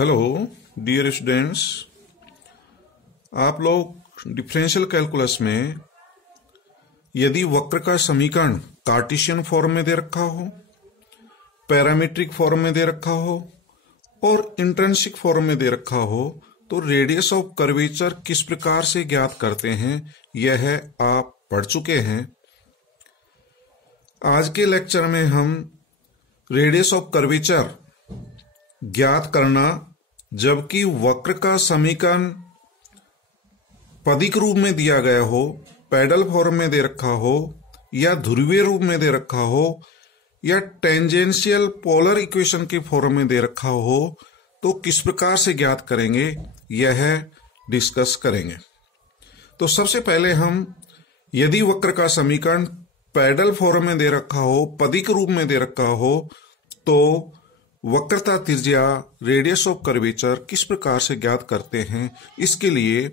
Hello dear students, आप लोग differential calculus में यदि वक्र का समीकरण कार्टेशियन फॉर्म में दे रखा हो, पैरामीट्रिक फॉर्म में दे रखा हो और इंट्रिंसिक फॉर्म में दे रखा हो तो रेडियस ऑफ कर्वेचर किस प्रकार से ज्ञात करते हैं यह आप पढ़ चुके हैं। आज के लेक्चर में हम रेडियस ऑफ कर्वेचर ज्ञात करना, जबकि वक्र का समीकरण पदिक रूप में दिया गया हो, पैडल फॉर्म में दे रखा हो या ध्रुवीय रूप में दे रखा हो या टेंजेंशियल पोलर इक्वेशन के फॉर्म में दे रखा हो, तो किस प्रकार से ज्ञात करेंगे यह डिस्कस करेंगे। तो सबसे पहले हम यदि वक्र का समीकरण पैडल फॉर्म में दे रखा हो, पदिक रूप में दे रखा हो, तो वक्रता त्रिज्या रेडियस ऑफ कर्वेचर किस प्रकार से ज्ञात करते हैं, इसके लिए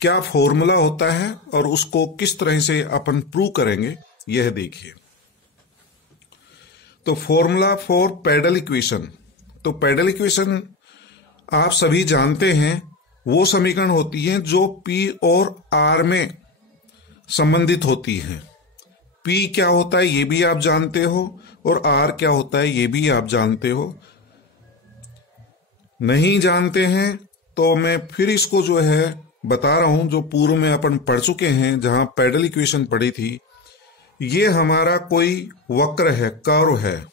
क्या फॉर्मूला होता है और उसको किस तरह से अपन प्रूव करेंगे यह देखिए। तो फॉर्मूला फॉर पैडल इक्वेशन, तो पैडल इक्वेशन आप सभी जानते हैं, वो समीकरण होती हैं जो P और R में संबंधित होती हैं। P क्या होता है ये भी आप जानते हो और R क्या होता है ये भी आप जानते हो। नहीं जानते हैं तो मैं फिर इसको जो है बता रहा हूं, जो पूर्व में अपन पढ़ चुके हैं, जहां पैडल इक्वेशन पढ़ी थी। ये हमारा कोई वक्र है, कर्व है,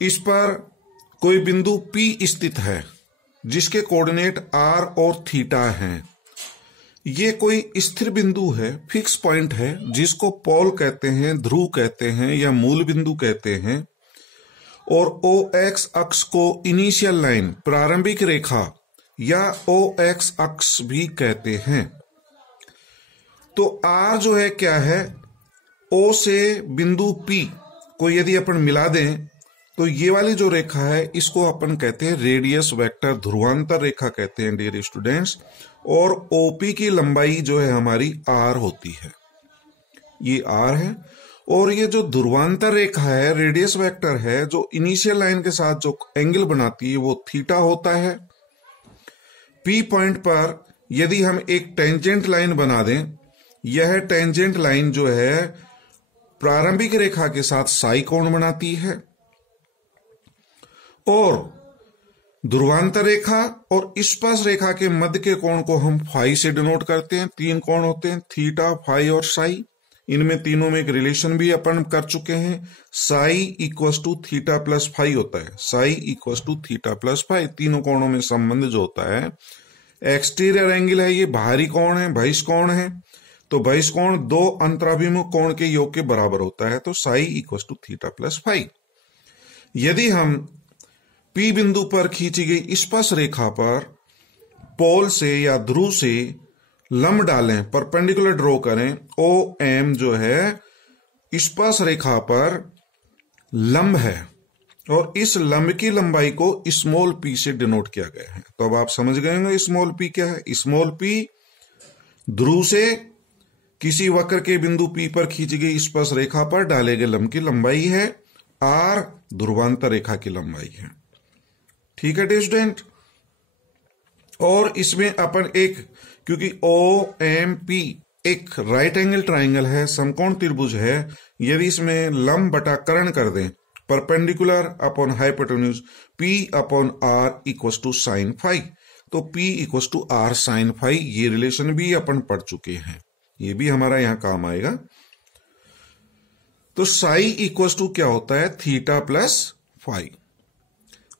इस पर कोई बिंदु P स्थित है जिसके कोऑर्डिनेट R और थीटा हैं। ये कोई स्थिर बिंदु है, फिक्स पॉइंट है, जिसको पोल कहते हैं, ध्रुव कहते हैं या मूल बिंदु कहते हैं। और OX अक्ष को इनिशियल लाइन, प्रारंभिक रेखा या OX अक्ष भी कहते हैं। तो R जो है क्या है, O से बिंदु P को यदि अपन मिला दें तो ये वाली जो रेखा है इसको अपन कहते हैं रेडियस वेक्टर, ध्रुवांतर रेखा कहते हैं डियर स्टूडेंट्स। और OP की लंबाई जो है हमारी R होती है, ये R है। और ये जो ध्रुवांतर रेखा है, रेडियस वेक्टर है, जो इनिशियल लाइन के साथ जो एंगल बनाती है वो थीटा होता है। P पॉइंट पर यदि हम एक टेंजेंट लाइन बना दें, यह टेंजेंट लाइन जो है प्रारंभिक रेखा के साथ साई कोण बनाती है। और ध्रुवांतर रेखा और स्पर्श रेखा के मध्य के कोण को हम फाई से डिनोट करते हैं। तीन कोण होते हैं, थीटा, फाई और साई। इनमें तीनों में एक रिलेशन भी अपन कर चुके हैं, psi equals to theta plus phi होता है। Psi equals to theta plus phi, तीनों कोणों में संबंध जो होता है। एक्सटीरियर एंगल है, ये बाहरी कोण है, बहिष कोण है। तो बहिष कोण दो अंतराभिमुख कोण के योग के बराबर होता है, तो psi equals to theta plus phi. यदि हम P बिंदु पर खींची गई स्पर्श रेखा पर पोल से या ध्रुव से लंब डालें, परपेंडिकुलर ड्रॉ करें, OM जो है स्पर्श रेखा पर लंब है और इस लंब की लंबाई को स्मॉल p से डिनोट किया गया है। तो अब आप समझ गए होंगे स्मॉल p क्या है। स्मॉल p ध्रुव से किसी वक्र के बिंदु P पर खींची गई स्पर्श रेखा पर डाले गए लंब की लंबाई है, R ध्रुवांतर रेखा की लंबाई है। ठीक है डियर स्टूडेंट। और इसमें अपन एक, क्योंकि OMP एक राइट एंगल ट्राइंगल है, समकोण त्रिभुज है, यदि इसमें लंब बटा कर्ण कर दें, perpendicular upon hypotenuse, P upon R equals to sine phi, तो P equals to R sine phi, ये रिलेशन भी अपन पढ़ चुके हैं, ये भी हमारा यहां काम आएगा। तो साई इक्वस टू क्या होता है, थीटा प्लस फाई।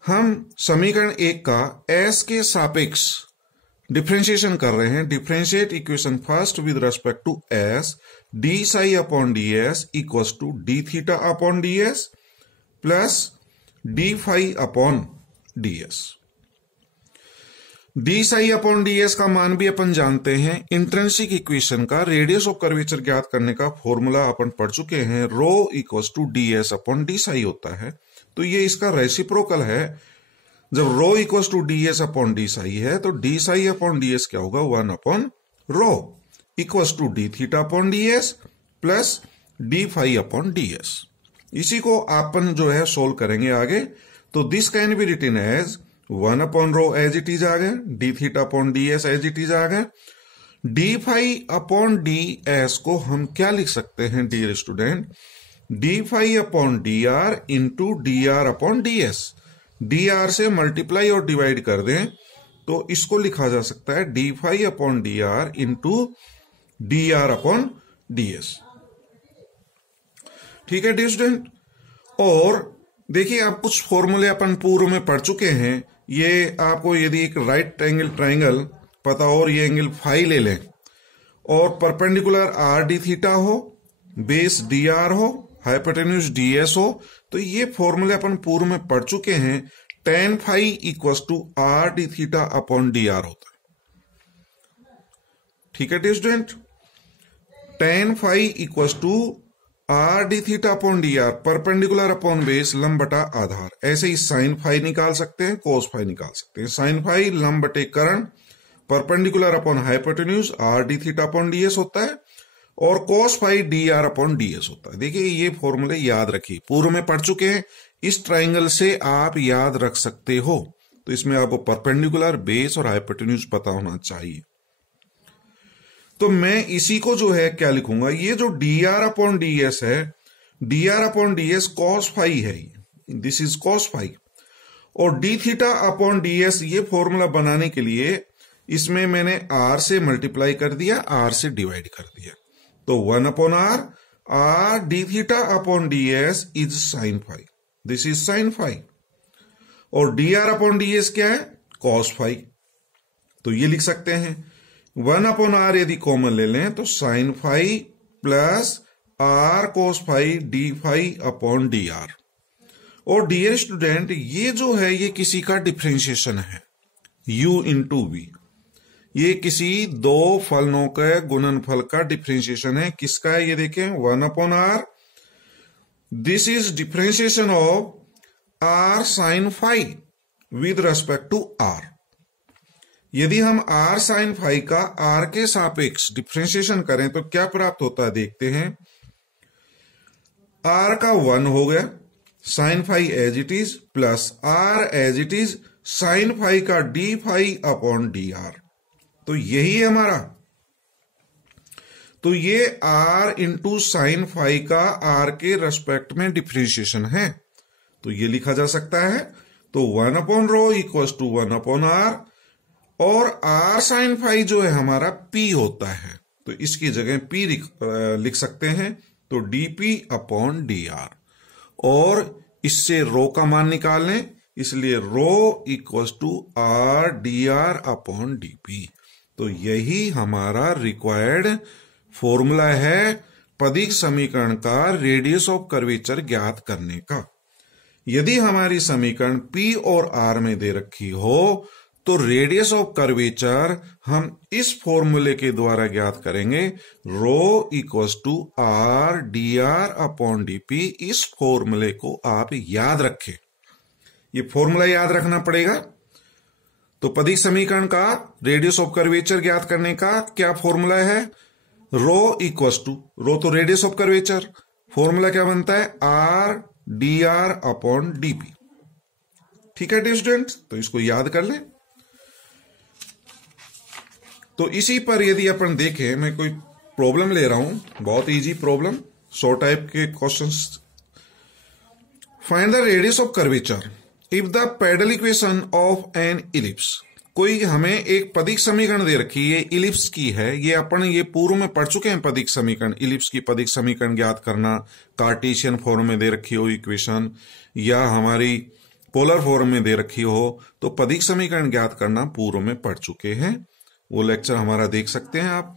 हम समीकरण 1 का S के सापेक्ष डिफरेंशिएशन कर रहे हैं। Differentiate equation first with respect to S, D psi upon D S equals to D theta upon D S plus D phi upon D S. D psi upon D S का मान भी अपन जानते हैं। Intrinsic equation का radius of curvature ज्ञात करने का फॉर्मूला अपन पढ़ चुके हैं, rho equals to D S upon D psi होता है। तो ये इसका रेसिप्रोकल है। जब रो equals to D S upon D psi है तो D psi upon D S क्या होगा, 1 upon rho equals to D theta upon D S plus D phi upon D S. इसी को अपन जो है सोल्व करेंगे आगे। तो this can be written as 1 upon rho as it is आ गया, D theta upon D S as it is आ गया। D phi upon D S को हम क्या लिख सकते हैं dear student, D phi upon D R into D R upon D S. D R से मल्टीप्लाई और डिवाइड कर दें तो इसको लिखा जा सकता है D phi upon D R into D R upon D S. ठीक है डियर स्टूडेंट। और देखिए आप कुछ फॉर्मूले अपन पूर्व में पढ़ चुके हैं। ये आपको यदि एक राइट एंगल ट्राइंगल पता और ये एंगल फाई ले लें और परपेंडिकुलर आर डी थीटा हो, बेस डी आर हो, हाइपोटेन्यूज डी एस हो, तो ये फॉर्मूले अपन पूर्व में पढ़ चुके हैं। tan phi equals to R D theta upon D R होता है। ठीक है dear student. tan phi equals to R D theta upon D R, perpendicular upon base, लंब बटा आधार। ऐसे ही साइन फाई निकाल सकते हैं, कोस फाई निकाल सकते हैं। साइन फाई लंब बटे कर्ण, perpendicular upon hypotenuse R D theta upon D S होता है, और cos phi D are upon D S होता है। देखिए ये फॉर्मूले याद रखिए, पूर्व में पढ़ चुके हैं। इस ट्राइंगल से आप याद रख सकते हो। तो इसमें आपको परपेंडिकुलर, बेस और हाइपोटेन्यूज पता होना चाहिए। तो मैं इसी को जो है क्या लिखूंगा, ये जो D are upon D S है, D R upon D S cos phi है, दिस इज कॉस फाई। और D theta upon D S ये फॉर्मूला बनाने के लिए इसमें मैंने आर से मल्टीप्लाई कर दिया, आर से डिवाइड कर दिया। तो 1 upon R, R D theta upon D S is sine phi, this is sine phi. और D are upon D S क्या है, कॉस फाई। तो ये लिख सकते हैं 1 अपॉन आर यदि कॉमन ले लें तो sine phi plus R cos phi D phi upon D R. और डियर स्टूडेंट ये जो है ये किसी का डिफरेंशिएशन है, u इंटू वी। ये किसी दो फलनों के गुणनफल का डिफरेंशिएशन है। किसका है ये देखें, 1 upon R, this is differentiation of R sine phi with respect to R. यदि हम आर साइन फाई का आर के सापेक्ष डिफरेंशिएशन करें तो क्या प्राप्त होता है देखते हैं। आर का 1 हो गया, sine phi as it is, plus R as it is sine phi का D phi upon D R. तो यही है हमारा। तो ये आर इंटू साइन फाई का आर के रेस्पेक्ट में डिफरेंशिएशन है। तो ये लिखा जा सकता है। तो 1 upon rho equals to 1 upon R, और आर साइन फाई जो है हमारा पी होता है, तो इसकी जगह पी लिख सकते हैं। तो D P upon D R, और इससे रो का मान निकाल लें, इसलिए rho equals to R D are upon D P. तो यही हमारा रिक्वायर्ड फॉर्मूला है पदिक समीकरण का रेडियस ऑफ कर्वेचर ज्ञात करने का। यदि हमारी समीकरण P और R में दे रखी हो तो रेडियस ऑफ कर्वेचर हम इस फॉर्मूले के द्वारा ज्ञात करेंगे, rho equals to R D are upon D P. इस फॉर्मूले को आप याद रखें, ये फॉर्मूला याद रखना पड़ेगा। तो पदिक समीकरण का रेडियस ऑफ कर्वेचर ज्ञात करने का क्या फॉर्मूला है, रो इक्वल्स टू, रो तो रेडियस ऑफ कर्वेचर, फॉर्मूला क्या बनता है, are D are upon D P. ठीक है डियर स्टूडेंट्स, तो इसको याद कर लें। तो इसी पर यदि अपन देखें, मैं कोई प्रॉब्लम ले रहा हूं, बहुत इजी प्रॉब्लम, 100 टाइप के questions. Find the radius of curvature if the pedal equation of an ellipse. कोई हमें एक पदिक समीकरण दे रखी है, इलिप्स की है, ये अपन ये पूर्व में पढ़ चुके हैं पदिक समीकरण, इलिप्स की पदिक समीकरण ज्ञात करना, कार्टेशियन फॉर्म में दे रखी हो इक्वेशन या हमारी पोलर फॉर्म में दे रखी हो, तो पदिक समीकरण ज्ञात करना पूर्व में पढ़ चुके हैं, वो लेक्चर हमारा देख सकते हैं आप।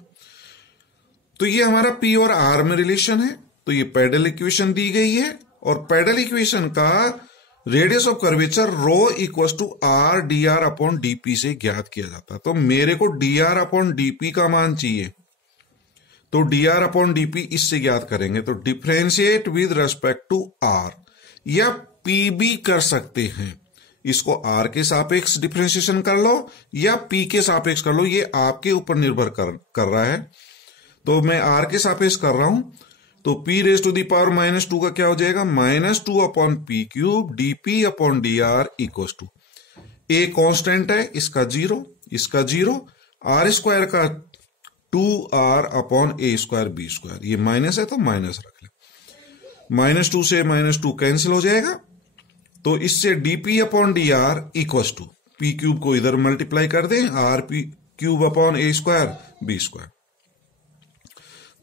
तो ये हमारा पी और आर में रिलेशन है, तो ये पैडल इक्वेशन दी गई है, और पैडल इक्वेशन का radius of curvature rho equals to R D are upon DP से ज्ञात किया जाता है। तो मेरे को डी आर अपॉन डीपी का मान चाहिए, तो डी आर अपॉन डीपी इससे ज्ञात करेंगे। तो differentiate with respect to R, या पी भी कर सकते हैं, इसको आर के सापेक्ष डिफरेंशिएशन कर लो या पी के सापेक्ष कर लो, ये आपके ऊपर निर्भर कर रहा है। तो मैं आर के सापेक्ष कर रहा हूं, तो p raise to the power -2 का क्या हो जाएगा, -2 upon P cube dp upon dr equal to a constant है, इसका 0, इसका 0, r स्क्वायर का 2r upon a square b square, ये माइनस है तो माइनस रख ले, -2 से -2 कैंसिल हो जाएगा, तो इससे dp upon dr equal to P cube को इधर मल्टीप्लाई कर दें, R P cube upon A square B square.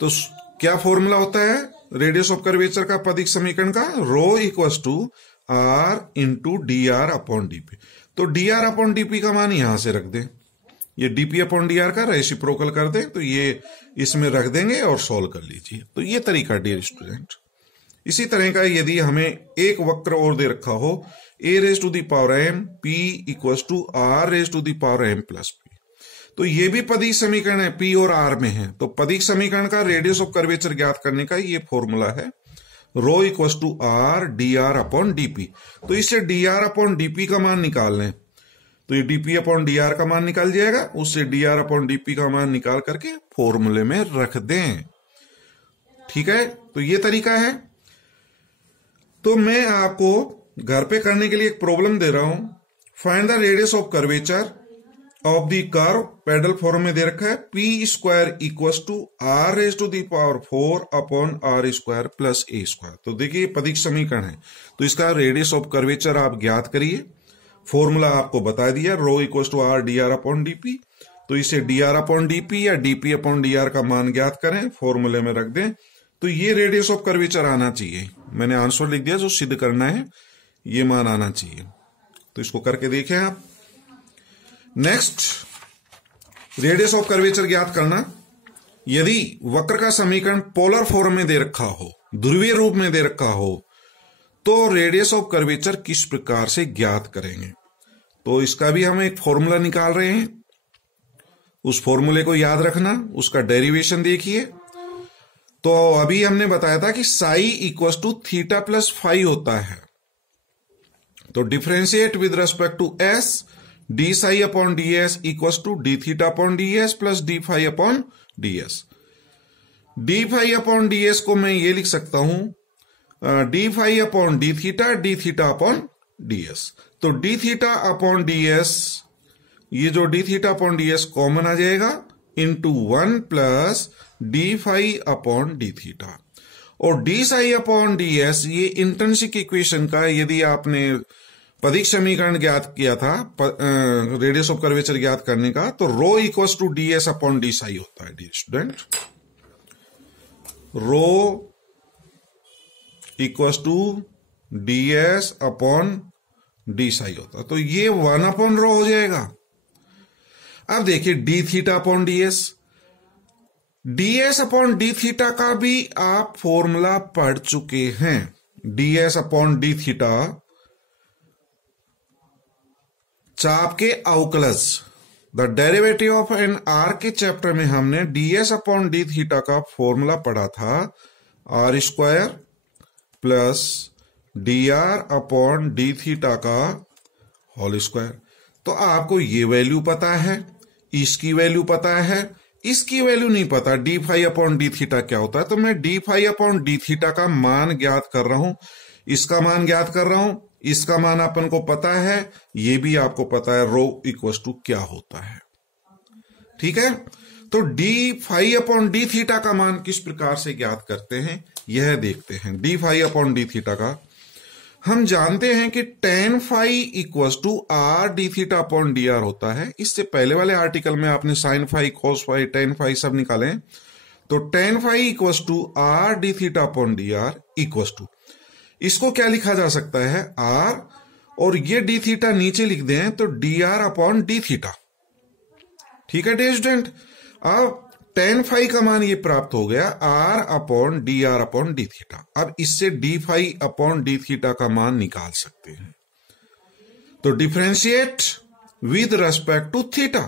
तो क्या फॉर्मूला होता है रेडियस ऑफ कर्वेचर का, पदिक समीकरण का, rho equal to R into D R upon D P. तो डी आर अपॉन डीपी का मान यहां से रख दें, ये डीपी अपॉन डी आर का रेसिप्रोकल कर दें, तो ये इसमें रख देंगे और सॉल्व कर लीजिए। तो ये तरीका डियर स्टूडेंट। इसी तरह का यदि हमें एक वक्र और दे रखा हो, a raise to the power m p equal to r raise to the power m plus p, तो ये भी पदिक समीकरण है, p और r में है। तो पदिक समीकरण का रेडियस ऑफ कर्वेचर ज्ञात करने का ये फॉर्मूला है, rho equal to r dr upon dp। तो इससे dr अपॉन dp का मान निकाल लें, तो ये dp अपॉन dr का मान निकल जाएगा, उससे dr अपॉन dp का मान निकाल करके फॉर्मूले में रख दें। ठीक है, तो ये तरीका है। तो मैं आपको घर पे करने के लिए एक प्रॉब्लम दे रहा हूं, find the radius of curvature of the curve, pedal form में दे रखा है, P square equal to R raise to the power 4 upon are square plus A square. तो देखिए पदिक समीकरण है, तो इसका रेडियस ऑफ कर्वेचर आप ज्ञात करिए। फॉर्मूला आपको बता दिया, rho equal to R D are upon D P, तो इसे डी आर अपॉन डीपी या डीपी अपॉन डी आर का मान ज्ञात करें, फॉर्मूले में रख दें, तो ये रेडियस ऑफ कर्वेचर आना चाहिए। मैंने आंसर लिख दिया, जो सिद्ध करना है ये मान आना चाहिए। तो इसको करके देखें आप। नेक्स्ट, रेडियस ऑफ कर्वेचर ज्ञात करना। यदि वक्र का समीकरण पोलर फॉर्म में दे रखा हो, ध्रुवीय रूप में दे रखा हो, तो रेडियस ऑफ कर्वेचर किस प्रकार से ज्ञात करेंगे। तो इसका भी हम एक फॉर्मूला निकाल रहे हैं, उस फॉर्मूले को याद रखना, उसका डेरिवेशन देखिए। तो अभी हमने बताया था कि psi equal to theta plus phi होता है, तो differentiate with respect to S, D psi upon D S equal to D theta upon D S plus D phi upon D S. D phi upon D S को मैं ये लिख सकता हूं D phi upon D theta upon D S. तो D theta upon D S, ये जो D theta upon D S common आ जाएगा, into 1 plus D phi upon D theta, और D psi upon D S ये intrinsic equation का, यदि आपने पदिक समीकरण ज्ञात किया था रेडियस ऑफ कर्वेचर ज्ञात करने का, तो rho equal to D S upon D psi होता है dear student. Rho equal to D S upon D psi होता है, तो ये 1 अपॉन रो हो जाएगा। अब देखिए D theta upon D S, D S upon D theta का भी आप फॉर्मूला पढ़ चुके हैं। D S upon D theta चाप के अवकलज, the derivative of an R के चैप्टर में हमने D S upon D theta का फॉर्मूला पढ़ा था, R square plus D R upon D theta का होल स्क्वायर। तो आपको ये वैल्यू पता है, इसकी वैल्यू पता है, इसकी वैल्यू नहीं पता, D phi upon D theta क्या होता है। तो मैं D phi upon D theta का मान ज्ञात कर रहा हूं, इसका मान ज्ञात कर रहा हूं, इसका मान अपन को पता है, ये भी आपको पता है रो इक्वल टू क्या होता है। ठीक है, तो D phi upon D theta का मान किस प्रकार से ज्ञात करते हैं यह देखते हैं। D phi upon D theta का हम जानते हैं कि tan phi equal to R D theta upon D R होता है। इससे पहले वाले आर्टिकल में आपने sine phi, cos phi, tan phi सब निकाले, तो tan phi equal to R D theta upon D R equal to, इसको क्या लिखा जा सकता है आर, और ये डी थीटा नीचे लिख दें तो D R upon D theta. ठीक है डियर स्टूडेंट, अब टेन फाई का मान ये प्राप्त हो गया r upon D R upon D theta. अब इससे d phi upon D theta का मान निकाल सकते हैं। तो differentiate with respect to theta,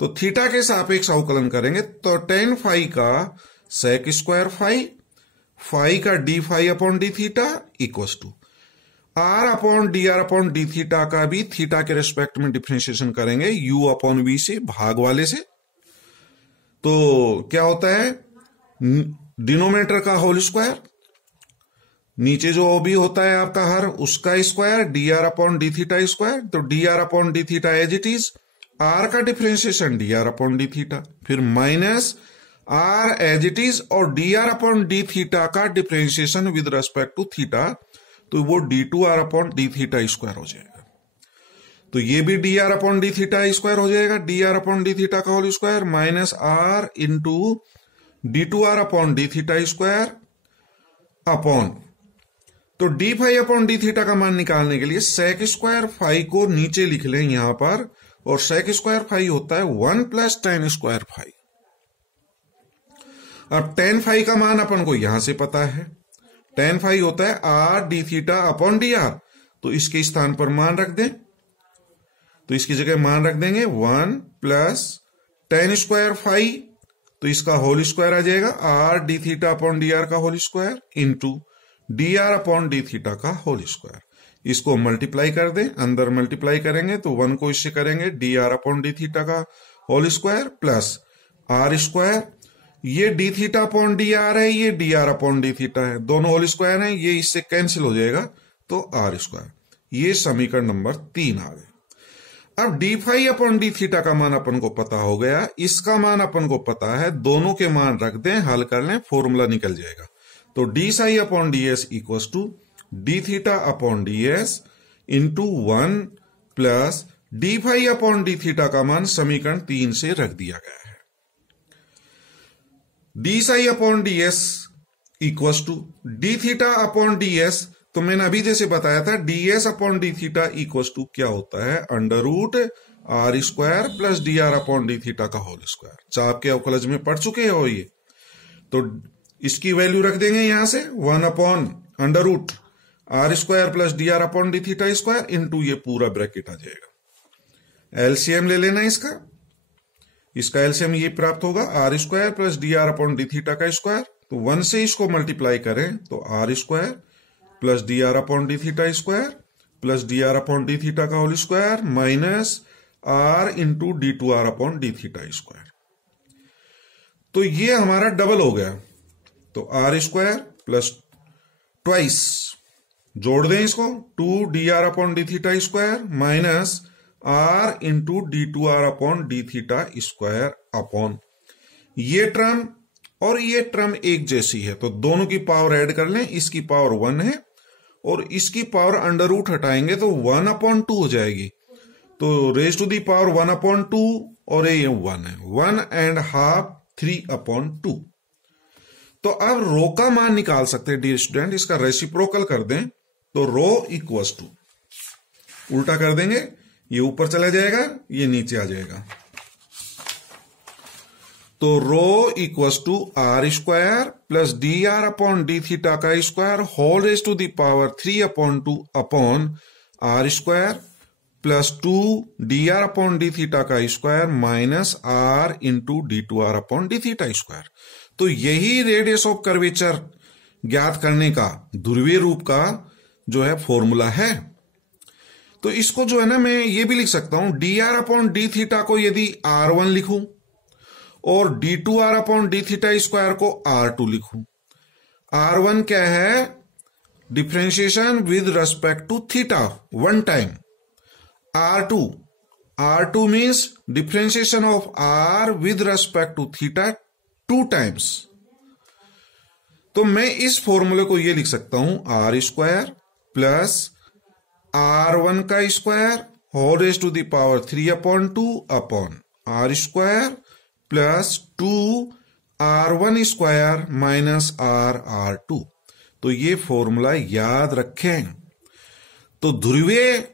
तो थीटा के सापेक्ष अवकलन करेंगे, तो टेन फाई का सेक स्क्वायर फाई, फाई का D phi upon D theta equal to are upon D theta का भी थीटा के रेस्पेक्ट में डिफरेंशिएशन करेंगे यू अपॉन वी से, भाग वाले से। तो क्या होता है डिनोमिनेटर का होल स्क्वायर, नीचे जो भी होता है आपका हर उसका square, D are upon D theta square. तो D R upon D theta as it is, R का differentiation D are upon D theta, फिर minus R as it is और D are upon D theta का differentiation with respect to theta, तो वो D two are upon D theta square हो जाएगा। तो ये भी D are upon D theta square हो जाएगा, D are upon D theta का whole square minus are into D two are upon D theta square upon, तो D phi upon D theta का मान निकालने के लिए सेक स्क्वायर फाई को नीचे लिख लें यहां पर, और सेक स्क्वायर फाई होता है 1 प्लस टेन स्क्वायर फाई। अब टेन फाई का मान अपन को यहां से पता है, टेन फाई होता है are D theta upon D R, तो इसके स्थान पर मान रख दें, तो इसकी जगह मान रख देंगे 1 प्लस टेन स्क्वायर फाई, तो इसका होल स्क्वायर आ जाएगा R D theta upon D R का whole square into D R upon D theta का होल स्क्वायर। इसको मल्टीप्लाई कर दें, अंदर मल्टीप्लाई करेंगे तो 1 को इससे करेंगे D are upon D theta का whole square plus R square, ये D theta upon D R है, ये D are upon D theta है, दोनों होल स्क्वायर है, ये इससे कैंसिल हो जाएगा तो आर स्क्वायर। ये समीकरण नंबर 3 आ गए। अब d phi upon D theta का मान अपन को पता हो गया, इसका मान अपन को पता है, दोनों के मान रख दें, हल कर लें, फॉर्मूला निकल जाएगा। तो D psi upon D S equal to D theta upon D s into 1 plus D phi upon D theta का मान समीकरण 3 से रख दिया गया है। D psi upon D S equal to D theta upon D S, तो मैंने अभी जैसे बताया था d S upon D theta equal to क्या होता है, under root r square plus D R upon D theta का होल स्क्वायर। चाप के अवकलज में पढ़ चुके हो ये, तो इसकी वैल्यू रख देंगे यहां से 1 upon under root r square plus D R upon D theta square into ये पूरा ब्रैकेट आ जाएगा। एलसीएम ले लेना इसका एलसीएम ये प्राप्त होगा R square plus D R upon D theta का स्क्वायर, तो 1 से इसको मल्टीप्लाई करें तो R square plus D R upon D theta square plus D R upon D theta का whole square minus are into D two are upon D theta square. तो ये हमारा डबल हो गया, तो आर स्क्वायर प्लस ट्वाइस जोड़ दें इसको 2 D R upon D theta square minus are into D two are upon D theta square upon, ये टर्म और ये टर्म एक जैसी है तो दोनों की पावर ऐड कर लें, इसकी पावर 1 है और इसकी पावर अंडर रूट हटाएंगे तो 1 अपॉन 2 हो जाएगी, तो raise to the power 1 upon 2 और ये 1 है, 1 एंड हाफ 3 अपॉन 2। तो अब रो का मान निकाल सकते हैं डियर स्टूडेंट, इसका रेसिप्रोकल कर दें तो रो इक्वल्स टू, उल्टा कर देंगे, ये ऊपर चला जाएगा, ये नीचे आ जाएगा, तो rho equals to are square plus D R upon D theta का square whole raise to the power 3 upon 2 upon are square plus 2 D R upon D theta का square minus are into D two are upon D theta square. तो यही radius of curvature ज्ञात करने का ध्रुवीय रूप का जो है फॉर्मूला है। तो इसको जो है ना मैं ये भी लिख सकता हूं, d are upon D theta को यदि R1 लिखूं और d two are upon D theta square को R2 लिखूं। R1 क्या है, differentiation with respect to theta 1 time, R2 means differentiation of R with respect to theta 2 times. तो मैं इस फॉर्मूले को ये लिख सकता हूं आर स्क्वायर प्लस R1 का square whole raise to the power 3 upon 2 upon are square plus 2 R1 square minus R2। तो ये फॉर्मूला याद रखें। तो ध्रुवीय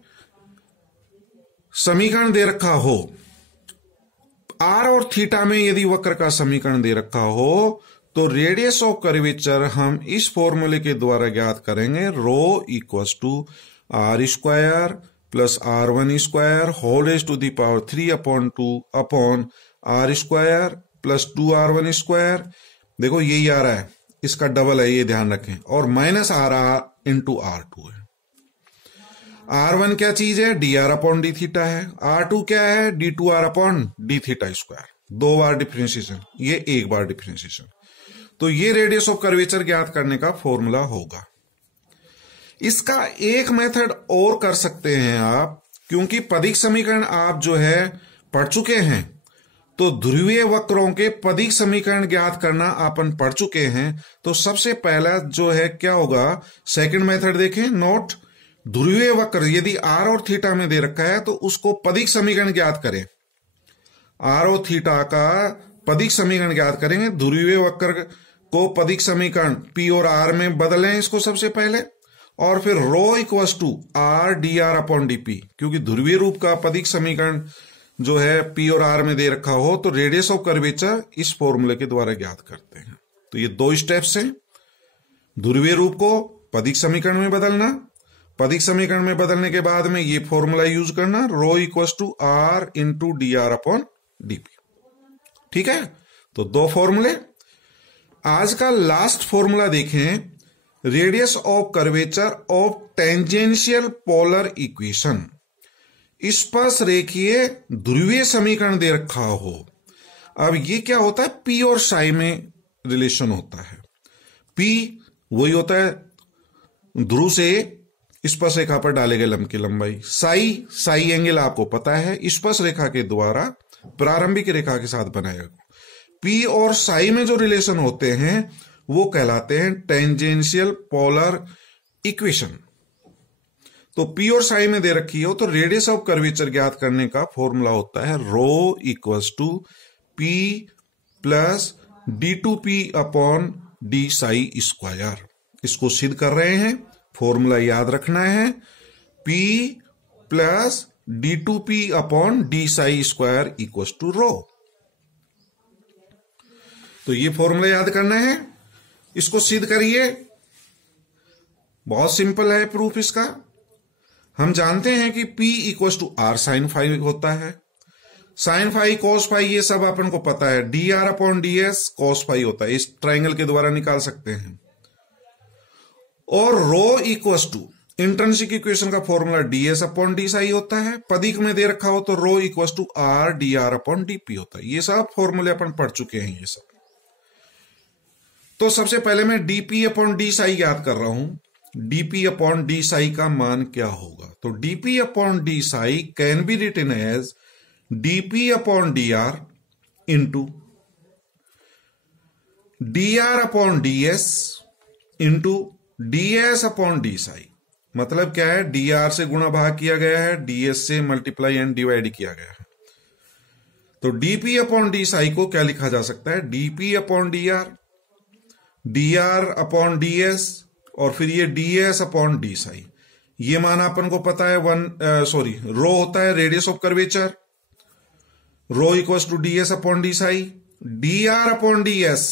समीकरण दे रखा हो, R और थीटा में यदि वक्र का समीकरण दे रखा हो तो रेडियस ऑफ कर्वेचर हम इस फॉर्मूले के द्वारा ज्ञात करेंगे, rho equals to are square plus R1 square whole raise to the power 3 upon 2 upon are square plus 2 R1 square, देखो यही आ रहा है, इसका डबल है ये ध्यान रखें, और माइनस R इंटू R2 है। R1 क्या चीज है, D R upon D theta है, R2 क्या है, d two are upon D theta square, 2 बार डिफरेंशिएशन, ये 1 बार डिफरेंशिएशन। तो ये रेडियस ऑफ कर्वेचर ज्ञात करने का फॉर्मूला होगा। इसका एक मेथड और कर सकते हैं आप, क्योंकि पदिक समीकरण आप जो है पढ़ चुके हैं, तो ध्रुवीय वक्रों के पदिक समीकरण ज्ञात करना अपन पढ़ चुके हैं। तो सबसे पहला जो है क्या होगा, सेकंड मेथड देखें, नोट ध्रुवीय वक्र यदि आर और थीटा में दे रखा है तो उसको पदिक समीकरण ज्ञात करें। आर और थीटा का पदिक समीकरण ज्ञात करेंगे। ध्रुवीय वक्र को पदिक समीकरण पी और आर में बदलें इसको सबसे पहले, और फिर rho equals to R D are upon D P, क्योंकि ध्रुवीय रूप का पदिक समीकरण जो है पी और आर में दे रखा हो तो रेडियस ऑफ कर्वेचर इस फॉर्मूले के द्वारा ज्ञात करते हैं। तो ये दो स्टेप्स हैं, ध्रुवीय रूप को पदिक समीकरण में बदलना, पदिक समीकरण में बदलने के बाद में ये फॉर्मूला यूज करना, rho equals to R into D R upon D P. ठीक है, तो दो फॉर्मूले। आज का लास्ट फॉर्मूला देखें, radius of curvature of tangential polar equation. स्पर्श रेखीय ध्रुवीय समीकरण दे रखा हो। अब ये क्या होता है, पी और साई में रिलेशन होता है। पी वही होता है ध्रुव से स्पर्श रेखा पर डाले गए लंब की लंबाई। साई एंगल आपको पता है स्पर्श रेखा के द्वारा प्रारंभिक रेखा के साथ बनाया। पी और साई में जो रिलेशन होते हैं वो कहलाते हैं टेंजेंशियल पोलर इक्वेशन। तो पी और साई में दे रखी हो तो रेडियस ऑफ कर्वेचर ज्ञात करने का फॉर्मूला होता है rho equals to P plus D two P upon D psi square. इसको सिद्ध कर रहे हैं, फॉर्मूला याद रखना है, P plus D two P upon D psi square equals to rho. तो ये फॉर्मूला याद करना है, इसको सिद्ध करिए। बहुत सिंपल है प्रूफ इसका। हम जानते हैं कि P equal to r sine phi होता है। साइन फाई कॉस फाई ये सब अपन को पता है। D R upon D S cos phi होता है, इस ट्राइंगल के द्वारा निकाल सकते हैं। और rho equal to intrinsic equation का formula D S upon D psi होता है। पदिक में दे रखा हो तो rho equal to R D are upon D P होता है। ये सब फॉर्मूले अपन पढ़ चुके हैं ये सब। तो सबसे पहले मैं डीपी अपॉन डी साई याद कर रहा हूं। डीपी अपॉन डी साई का मान क्या होगा, तो DP upon D psi can be written as dp upon D R into D R upon D s into d S upon D psi. मतलब क्या है, डी आर से गुणा भाग किया गया है, डी एस से मल्टीप्लाई एंड डिवाइड किया गया है। तो डीपी अपॉन डी साई को क्या लिखा जा सकता है, dp upon D R upon D s, और फिर ये d S upon D psi. ये मान अपन को पता है रो होता है radius of curvature, rho equals to D S upon D psi. D are upon D S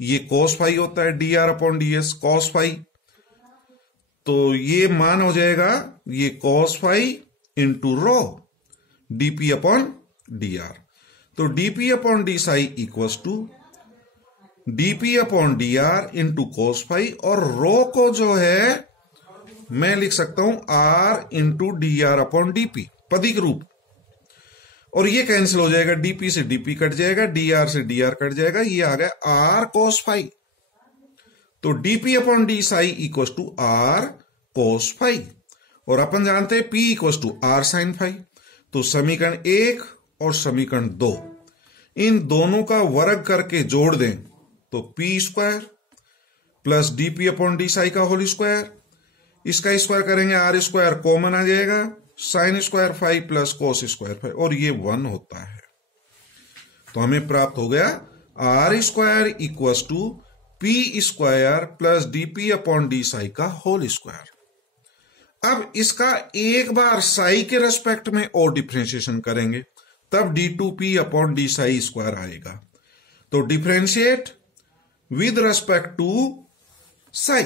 ये कॉस फाई होता है, D R upon D S cos phi. तो ये मान हो जाएगा ये cos phi into rho dp upon D R. तो DP upon D psi equals to D P upon D R into cos phi, और रो को जो है मैं लिख सकता हूं R into D R upon D P, पदिक रूप। और ये कैंसिल हो जाएगा, डीपी से डीपी कट जाएगा, डी आर से डी आर कट जाएगा, ये आ गया आर कॉस फाई। तो DP upon D psi equal to R cos phi, और अपन जानते हैं P equal to r sine phi. तो समीकरण 1 और समीकरण 2 इन दोनों का वर्ग करके जोड़ दें तो p square plus dp upon D psi का होल स्क्वायर, इसका स्क्वायर करेंगे आर स्क्वायर कॉमन आ जाएगा, sine square phi plus cos square phi, और ये 1 होता है। तो हमें प्राप्त हो गया r square equal to p square plus dp upon D psi का होल स्क्वायर। अब इसका एक बार साई के रेस्पेक्ट में और डिफ्रेंशिएशन करेंगे, तब d two P upon D psi square आएगा। तो differentiate with respect to psi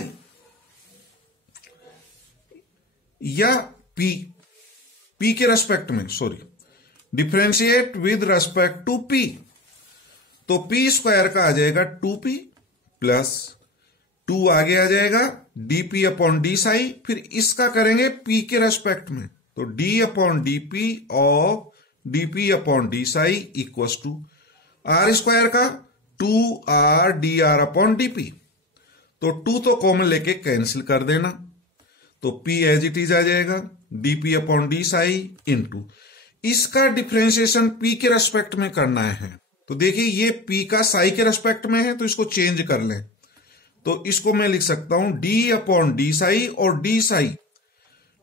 या p के रेस्पेक्ट में differentiate with respect to p, तो p स्क्वायर का आ जाएगा 2p प्लस 2 आगे आ जाएगा dp अपॉन डी साई, फिर इसका करेंगे p के रेस्पेक्ट में, तो d upon dp of dp upon D psi equal to are square का 2r/dr/dp। तो 2 तो कॉमन लेके कैंसिल कर देना, तो p एज इट इज आ जाएगा dp/d साई इंटू, इसका डिफरेंशिएशन p के रेस्पेक्ट में करना है। तो देखिए ये p का साई के रेस्पेक्ट में है, तो इसको चेंज कर लें। तो इसको मैं लिख सकता हूं d/d साई, और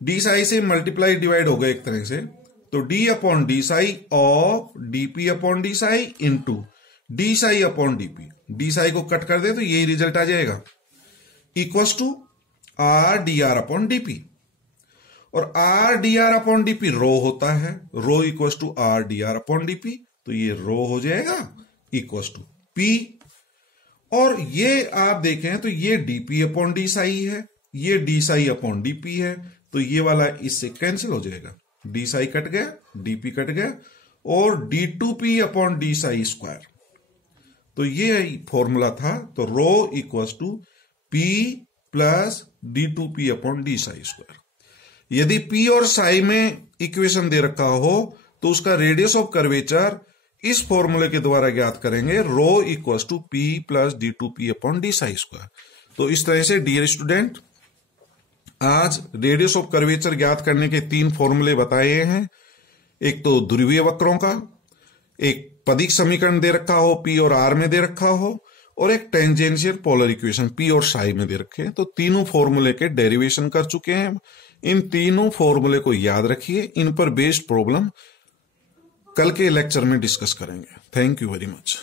d साई से मल्टीप्लाई डिवाइड हो गया एक तरह से, तो d/d sigh of dp/d Sai into d साई/dp। d Sai को कट कर दे तो यही रिजल्ट आ जाएगा, इक्वल्स टू r/dr/dp। और r/dr/dp रो होता है, रो इक्वल्स टू r/dr/dp, तो ये रो हो जाएगा इक्वल्स टू p। और ये आप देखें तो ये dp/d साई है, ये d साई/dp है, तो ये वाला इससे कैंसिल हो जाएगा, d साई कट गया, dp कट गया, और d2p/d साई स्क्वायर। तो ये फॉर्मूला था, तो rho equals to p plus d2p/d psi square. यदि p और साई में इक्वेशन दे रखा हो तो उसका रेडियस ऑफ कर्वेचर इस फॉर्मूले के द्वारा ज्ञात करेंगे, rho equals to p plus d2p/d psi square. तो इस तरह से डियर स्टूडेंट, आज रेडियस ऑफ कर्वेचर ज्ञात करने के 3 फॉर्मूले बताए हैं। एक तो ध्रुवीय वक्रों का, एक पदिक समीकरण दे रखा हो p और r में दे रखा हो, और एक टेंजेंशियल पोलर इक्वेशन p और साई में दे रखे हैं। तो तीनों फॉर्मूले के डेरिवेशन कर चुके हैं। इन तीनों फॉर्मूले को याद रखिए, इन पर बेस्ड प्रॉब्लम कल के लेक्चर में डिस्कस करेंगे। Thank you very much.